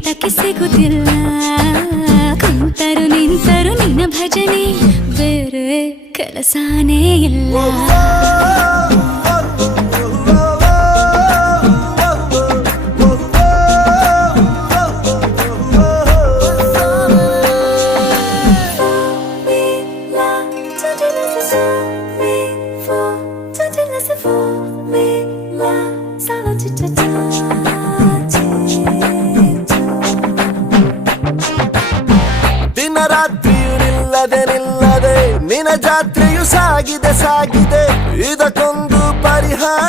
ಹಿಡಿತಕ್ಕೆ ಸಿಗುತ್ತಿಲ್ಲ ಕುಂತರು ನಿಂತರು ನಿನ್ನ ಭಜನೆ ಬೇರೆ ಕೆಲಸನೇ ಇಲ್ಲ ದಿನ ರಾತ್ರಿಯು ನಿಲ್ಲದೆ ನಿನ್ನ ಜಾತ್ರೆಯು ಸಾಗಿದೆ ಇದಕ್ಕೊಂದು ಪರಿಹಾರ